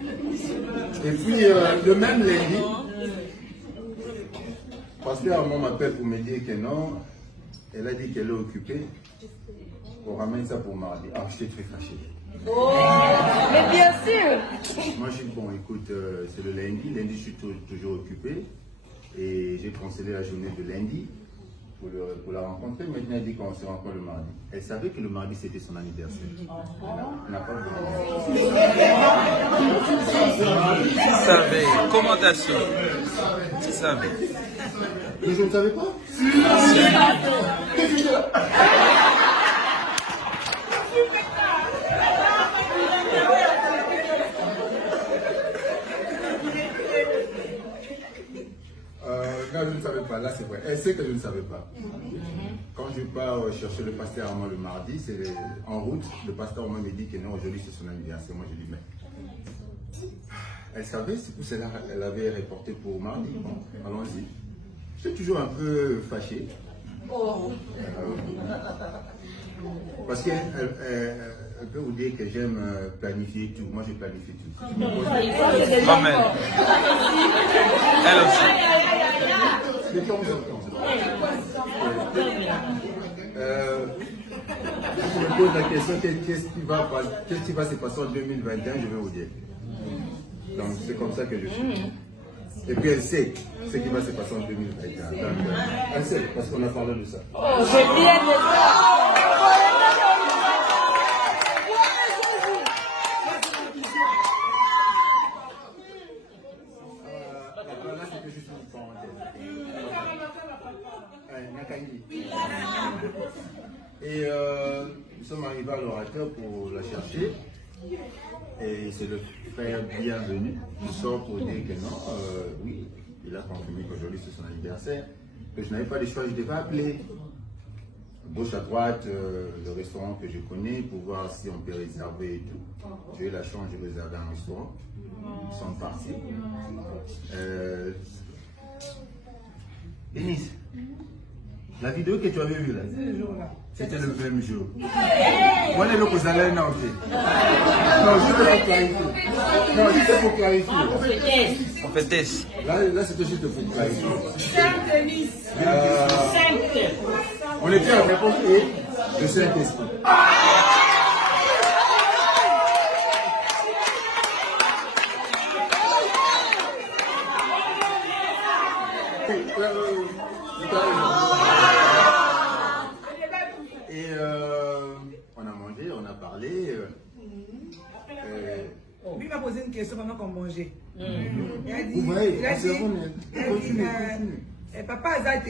Et puis, le même lundi, pasteur m'appelle pour me dire que non, elle a dit qu'elle est occupée. On ramène ça pour mardi. Ah, j'étais très fâché. Oh, mais bien sûr. Moi, je dis, bon, écoute, c'est le lundi. Lundi, je suis toujours occupé. Et j'ai cancellé la journée de lundi pour la rencontrer. Maintenant, elle dit qu'on se rencontre le mardi. Elle savait que le mardi, c'était son anniversaire. Elle n'a pas voulu. Tu savais. Comment t'as su? Tu savais. Mais je ne savais pas. Non, je ne savais pas. Là, c'est vrai. Elle sait que je ne savais pas. Quand je pars chercher le pasteur Armand le mardi, c'est en route. Le pasteur Armand me dit que non, aujourd'hui c'est son anniversaire. Moi, je dis, mais. Elle savait, c'est pour cela qu'elle avait reporté pour mardi. Bon, allons-y. J'étais toujours un peu fâché. Oh. Parce qu'elle peut vous dire que j'aime planifier tout. Moi, je planifie tout. Comme elle. Elle aussi. De temps en temps. Si je me pose la question, qu'est-ce qui va se passer en 2021, je vais vous dire. Donc, c'est comme ça que je suis. Et puis, elle sait ce qui va se passer en 2021. Donc, elle sait, parce qu'on a parlé de ça. Oh, j'ai bien aimé ça. Là, c'était juste une parenthèse. Et nous sommes arrivés à l'orateur pour la chercher. Et c'est le frère bienvenu qui sort pour dire que non, oui, il a confirmé qu'aujourd'hui c'est son anniversaire, que je n'avais pas de choix, je devais appeler gauche à droite le restaurant que je connais pour voir si on peut réserver et tout. J'ai eu la chance de réserver un restaurant, ils sont partis. Denise, la vidéo que tu avais vue là, c'était le même jour. Moi, les locaux allaient non, ok. Non, juste pour clarifier. Non, juste pour clarifier. On fait test. Là c'était juste pour clarifier. Sainte-Denise. On était en réponse et de Saint-Esprit. Et on a mangé, on a parlé. Lui m'a posé une question pendant qu'on mangeait. Il a dit, Vous voyez, papa Azate,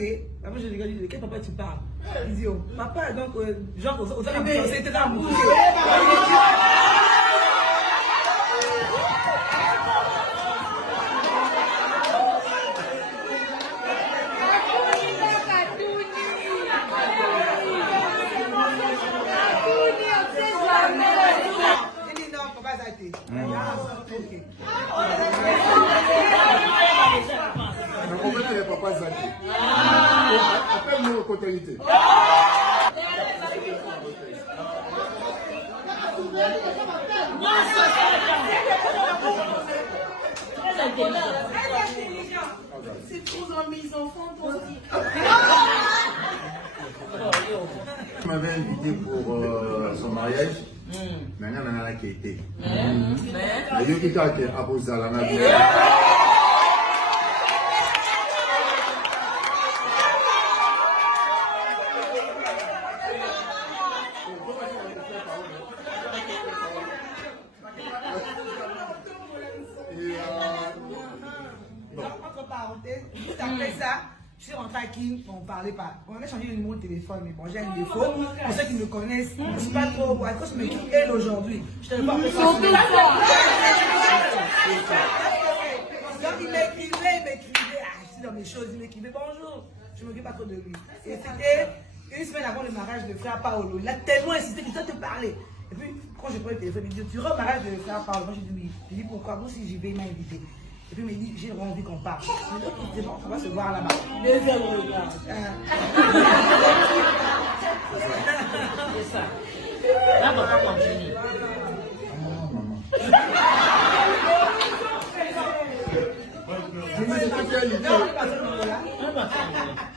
papa je regarde, de quel papa tu parles? Il dit, oh, papa, donc, genre, aux c'était dans la bouche. Donc on veut que les papas Zaki. Appelle-nous aux autorités. C'est trop dans mes enfants pour dire. Tu m'avais invité pour son mariage. Maintenant, on a qui était. Mais il y a qui a posé la main. Entre parenthèses, juste après ça, je suis rentrée à Kim, on ne parlait pas. On avait changé le numéro de téléphone, mais bon, j'ai un défaut. Pour ceux qui me connaissent, je ne suis pas trop. À cause de qui elle aujourd'hui. Je ne t'avais pas fait ça. Donc il m'écrivait, je suis dans mes choses, il m'écrivait bonjour. Je ne me dis pas trop de lui. Et c'était une semaine avant le mariage de frère Paolo. Il a tellement insisté qu'il doit te parler. Et puis, quand je prends le téléphone, il dit tu rentres au mariage de frère Paolo. Moi, je dis oui. Je dis pourquoi? Moi, si j'y vais, il m'a invité. Et puis il me dit, j'ai vraiment envie qu'on parle. Je dis, ok, c'est bon, on va se voir là-bas. Deuxième regard. C'est ça. Là, papa continue. Maman.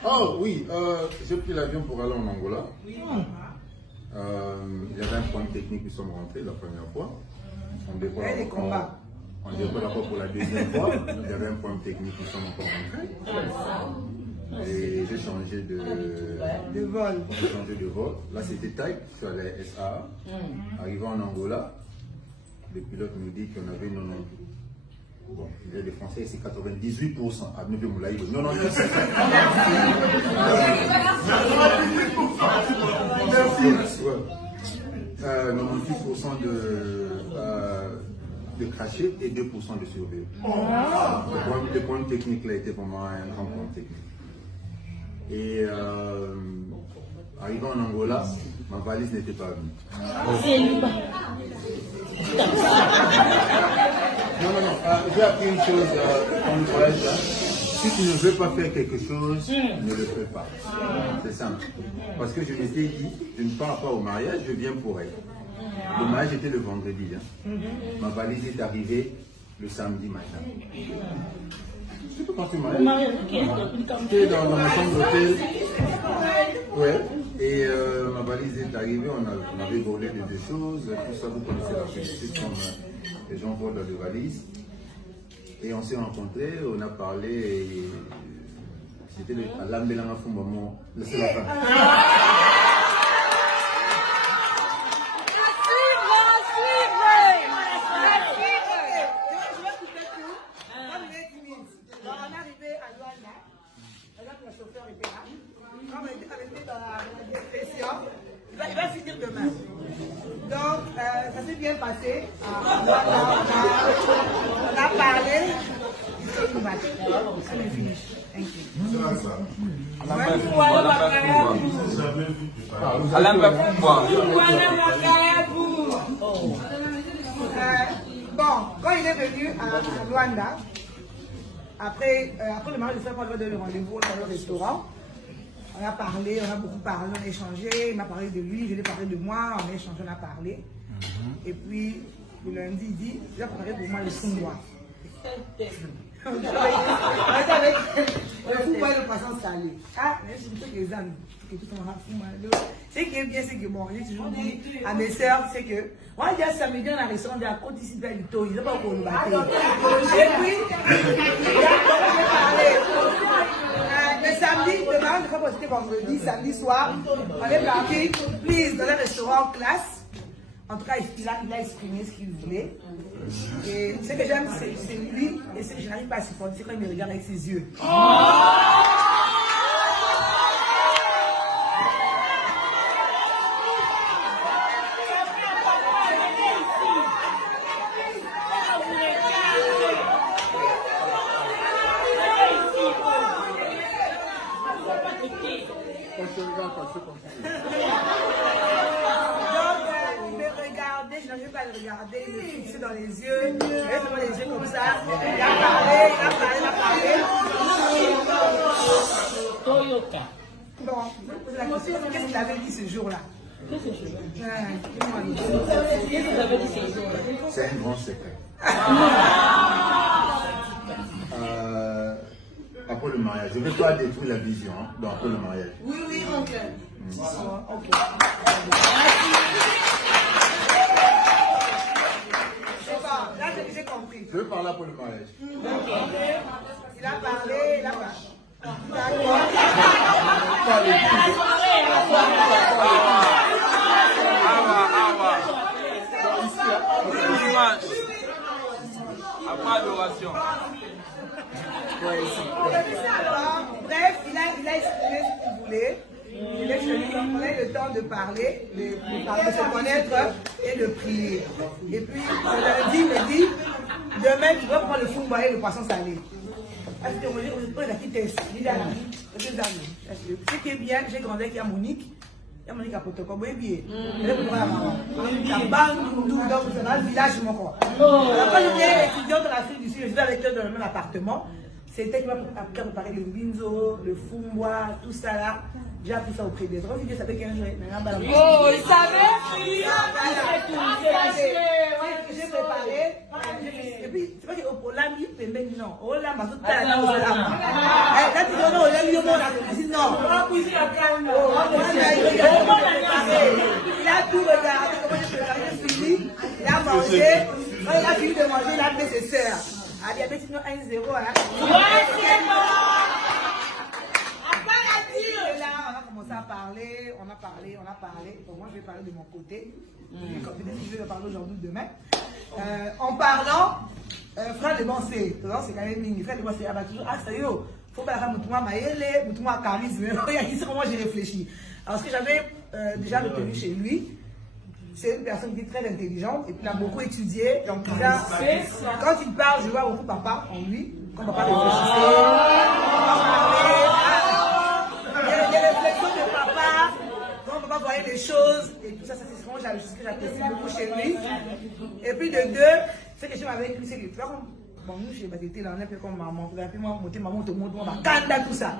Oh oui, j'ai pris l'avion pour aller en Angola. Il y avait un problème technique, nous sommes rentrés la première fois. On décolle encore pour la deuxième fois. Il y avait un problème technique, nous sommes encore rentrés. Et j'ai changé de vol. J'ai changé de vol. Là c'était Type sur les SA. Arrivant en Angola, le pilote nous dit qu'on avait une... Bon, il y a des Français, c'est 98%. Avenue de Moulaï, 98%. 98% de crachés et 2% de survie. Le point technique là était vraiment un grand point technique. Et arrivant en Angola, ma valise n'était pas venue. Non. J'ai appris une chose en voyage là. Si tu ne veux pas faire quelque chose, ne le fais pas. C'est simple. Parce que je m'étais dit, je ne pars pas au mariage, je viens pour elle. Le mariage était le vendredi. Ma valise est arrivée le samedi matin. Tu peux partir au mariage? J'étais dans ma chambre d'hôtel. Ouais. Et ma valise est arrivée, on avait volé des choses, tout ça, vous connaissez la politique, comme les gens volent dans des valises. Et on s'est rencontrés, on a parlé, et c'était à l'Ambelanga Fumbamo, c'est la fin. Il va finir demain. Donc, ça s'est bien passé. On a parlé. C'est fini. Bon, quand il est venu à Luanda, après le mariage, je sais pas le rendez-vous dans le restaurant. On a parlé, on a beaucoup parlé, on a échangé, il m'a parlé de lui, je lui ai parlé de moi, on a échangé, on a parlé. Et puis, le lundi, il dit, il a préparé pour moi le fumbois. On était avec le fumbois et le poisson salé. Ah, mais je me fais des amis. Ce qui est bien, c'est que bon, j'ai toujours dit à mes soeurs, c'est que moi, il y a samedi dans la restaurant de la côte ici, du taux, je ne sais pas pour le battre. Et puis, j'ai parlé. Le samedi, demain, je crois que c'était vendredi, samedi soir, on est parti, please, dans un restaurant classe. En tout cas, il a exprimé ce qu'il voulait. Et ce que j'aime, c'est lui, et ce que je n'arrive pas à supporter, c'est quand il me regarde avec ses yeux. Je n'arrivais pas à le regarder, il me fixait dans les yeux, il avait vraiment les yeux comme ça. Il a parlé. Toyota. Bon, je me pose la question, qu'est-ce qu'il avait dit ce jour-là? Qu'est-ce que c'est? Qu'est-ce que vous avez dit ce jour-là? C'est un grand secret. Après le mariage, je ne veux pas détruire la vision après le mariage. Oui, mon cœur. Ok. Là, j'ai compris. Je veux parler après le mariage. Il a parlé. D'accord. Après adoration. Bref, il a exprimé ce qu'il voulait. Il est venu, on a eu le temps de parler, de se connaître et de prier. Et puis, le lundi, il me dit, demain, tu vas prendre le fumbois et le poisson salé. Ce qui est bien, j'ai grandi avec Monique. Il y a Monique à Potoko, elle est bien. Elle est pour la maman. Il y a Bandou, donc c'est dans le village, mon corps. Quand j'étais étudiante dans l'Afrique du Sud, je vivais avec eux dans le même appartement. C'était qui m'a préparé le binzo, le fumbois, tout ça là. J'ai appris ça auprès des autres. Je savais qu'un jour, Oh, il savait? J'ai préparé. Et puis, c'est pas que au lami, non. Au lama, tout à l'heure, au lama. Là, tu donnes au lami, au lama, non. Il a tout regardé, comment j'ai préparé, j'ai fini. Il a mangé. Quand il a fini de manger, il a appelé ses soeurs. Elle a dit, non, 1-0, hein. Ouais, c'est bon! Et là, on a commencé à parler, on a parlé. Bon, moi, je vais parler de mon côté. Peut-être que je vais parler aujourd'hui ou demain. En parlant, frère de bon, c'est quand même mini. Frère de bon, c'est toujours, ah, ça y est, faut pas la faire Moutouma Maïele, Moutouma charisme. Ici, comment j'ai réfléchi. Alors, ce que j'avais déjà retenu chez lui, c'est une personne qui est très intelligente et puis il a beaucoup étudié. Donc, quand il parle, je vois beaucoup papa en lui. Quand papa réfléchissait, il y a des réflexions de papa, quand papa voyait les choses, et tout ça, c'est ce que j'apprécie beaucoup chez lui. Et puis de deux, ce que j'aime avec lui, c'est que tu vois, bon, nous chez Batete, là, on est un peu comme maman, puis moi, maman, tout le monde, on va calmer tout ça.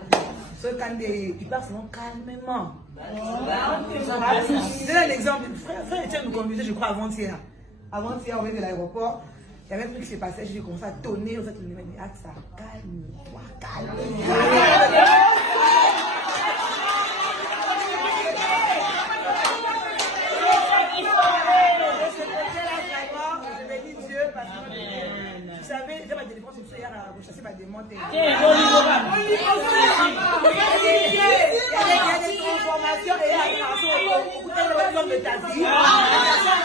Ce Kandé, il parle souvent calmement. Je donne un exemple, frère Etienne nous conduisait, je crois, avant-hier. Avant-hier, on venait de l'aéroport. Il y avait un truc qui s'est passé, j'ai commencé à tonner, en fait, il m'a dit, ah, ça, calme-toi, calme-toi. Je vais dire Dieu parce que vous savez, j'ai ma téléphone, c'est hier à chasser ma démon. Il y a des transformations et au de ta vie.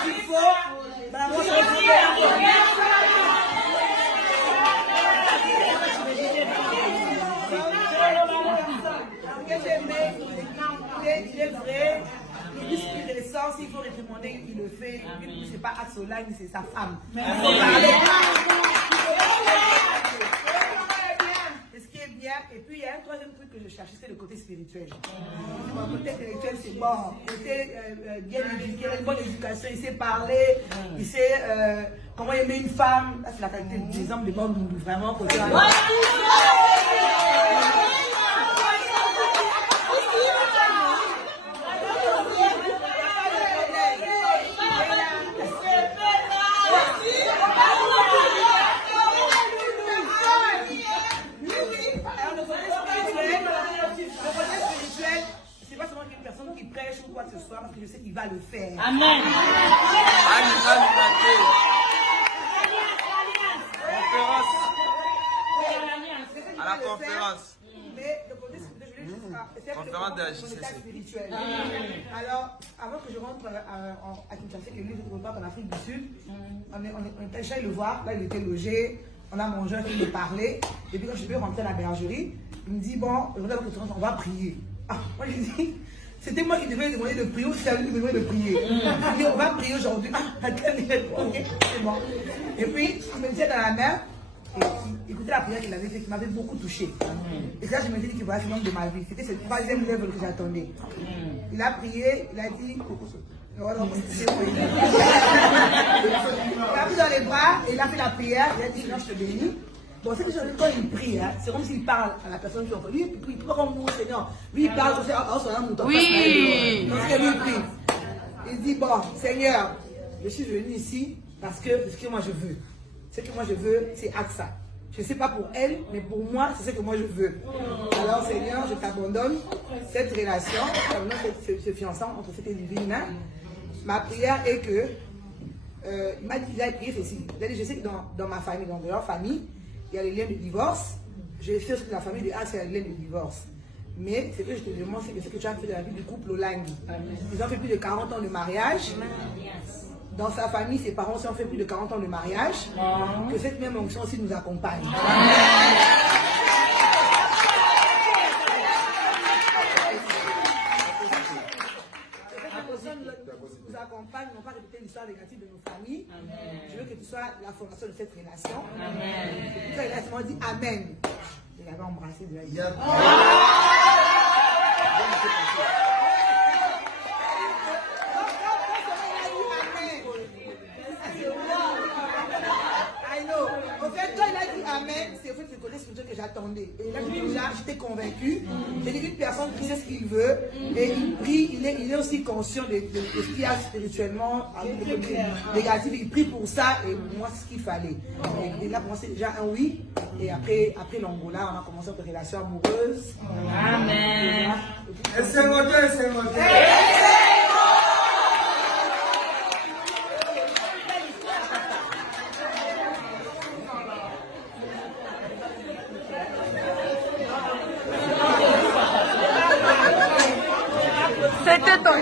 Il faut. Il est vrai, il dit ce qu'il ressent, s'il faut réprimander, il le fait. C'est pas Axolagne, c'est sa femme. Il faut parler. C'est ce qui est bien. Et puis il y a un troisième truc que je cherchais, c'est le côté spirituel. Le côté intellectuel, c'est bon. Le côté bien éduqué, il a une bonne éducation, il sait parler, il sait comment aimer une femme. Là, c'est la qualité des hommes, des bonnes, vraiment. Côté qui prêche ou quoi que ce soit, parce que je sais qu'il va le faire. Amen. À la conférence. Mais le côté conférence de la JCC. Alors, avant que je rentre à Kinshasa, que lui, je repars en Afrique du Sud, on était chez le voir, là il était logé, on a mangé, il me parlait, et puis quand je suis rentré à la bergerie, il me dit, bon, aujourd'hui, on va prier. Ah, moi j'ai dit, c'était moi qui devais demander de prier ou c'est à lui qui devait de prier. Il dit, on va prier aujourd'hui. Ah, ok, c'est bon. Et puis, il me disait dans la main, et écoutez la prière qu'il avait fait, qui m'avait beaucoup touché. Et ça, je me suis dit que voilà, c'est l'homme de ma vie. C'était ce troisième level que j'attendais. Il a prié, il a dit, voilà, c'est bon. Il a pris dans les bras, et il a fait la prière, il a dit, non, je te bénis. Bon, c'est que quand il prie, hein, c'est comme s'il parle à la personne qui est en lui, il prie comme vous, Seigneur. Lui, il parle comme ça, son âme, oui. Donc, il prie. Il dit, bon, Seigneur, je suis venu ici parce que c'est ce que moi je veux. Ce que moi je veux, c'est AXA. Je ne sais pas pour elle, mais pour moi, c'est ce que moi je veux. Alors, Seigneur, je t'abandonne cette relation, ce fiançant entre cette divine. Ma prière est que, il m'a dit, il a prié ceci. Il a dit, je sais que dans ma famille, dans leur famille, il y a les liens de divorce. Je sais que la famille de Axe, il y a les liens de divorce. Mais ce que je te demande, c'est que ce que tu as fait de la vie du couple Olangi. Ils ont fait plus de 40 ans de mariage. Dans sa famille, ses parents aussi ont fait plus de 40 ans de mariage. Que cette même onction aussi nous accompagne. Nous accompagne, non pas répéter l'histoire négative de nos familles. Je veux que tu sois la fondation de cette relation. C'est pour ça qu'il a seulement dit Amen. Il avait embrassé de la vie. I know. En fait, quand il a dit amen, c'est en fait le côté spirituel que j'attendais. Et là, j'étais convaincue. J'ai dit une personne qui sait ce qu'il veut et il prie, il est aussi conscient de ce qu'il y a spirituellement négatif. Il prie pour ça et moi, c'est ce qu'il fallait. Et là, pour moi, c'est déjà un oui. Et après l'Angola, on a commencé notre relation amoureuse. Amen. C'était ton